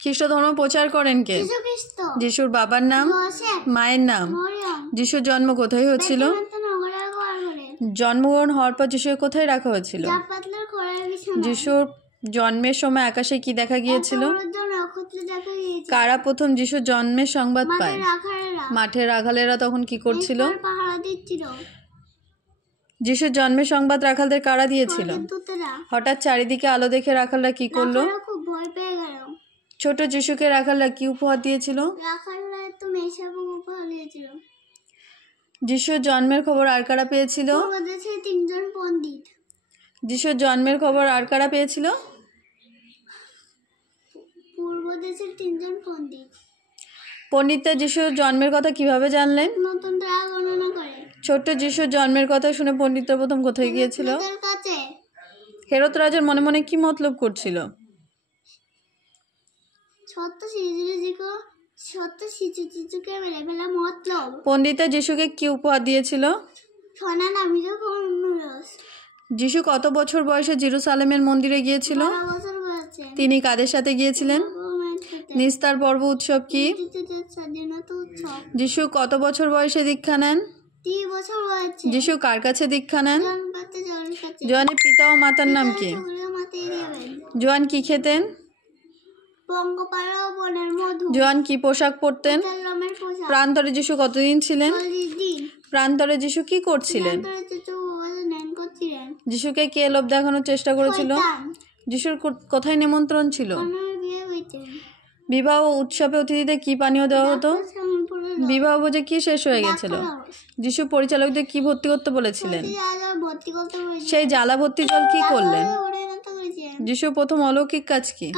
খ্রিস্ট ধর্ম প্রচার করেন কে? যিশুর বাবার নাম, মায়ের নাম। যিশুর জন্ম কোথায় হয়েছিল? জন্মগ্রহণ হওয়ার পর যিশুকে কোথায় রাখা হয়েছিল? যিশুর জন্মের সময় আকাশে কি দেখা গিয়েছিল? কারা প্রথম যিশুর জন্মের সংবাদ পায়? মাঠের রাখালেরা তখন কি করছিল? যিশুর জন্মের সংবাদ রাখালদের কারা দিয়েছিল? হঠাৎ চারিদিকে আলো দেখে রাখালরা কি করলো? ছোট যিশুকে রাখালরা কি উপহার দিয়েছিল? যিশুর জন্মের খবর আর কারা পেয়েছিল? যিশুর জন্মের খবর আর কারা পেয়েছিল? পণ্ডিতরা যিশুর জন্মের কথা কিভাবে জানলেন? ছোট্ট যিশুর জন্মের কথা শুনে পণ্ডিতরা প্রথম কোথায় গিয়েছিল? হেরোদ রাজার মনে মনে কি মতলব করছিল? পণ্ডিতরা যিশুকে কি উপহার দিয়েছিল? যিশু কত বছর বয়সে জেরুসালেমের মন্দিরে গিয়েছিল? তিনি কাদের সাথে গিয়েছিলেন? নিস্তার পর্ব উৎসব কি? যিশু কত বছর বয়সে দীক্ষা নেন? যিশু কার কাছে দীক্ষা নেন? জোয়ানের পিতা ও মাতার নাম কি? জোয়ান কি খেতেন? জোয়ান কি পোশাক পরতেন? প্রান্তরে যিশু কতদিন ছিলেন? প্রান্তরে যিশু কি করছিলেন? যিশুকে কে লোভ দেখানোর চেষ্টা করেছিল? যিশুর কোথায় নিমন্ত্রণ ছিল? বিবাহ উৎসবে অতিথিদের কি পানীয় দেওয়া হতো? বিবাহ ভোজে কি শেষ হয়ে গেছিল? যিশু পরিচালকদের কি ভর্তি করতে বলেছিলেন? সেই জ্বালা ভর্তি জল কি করলেন? যিশু প্রথম অলৌকিক কাজ কি?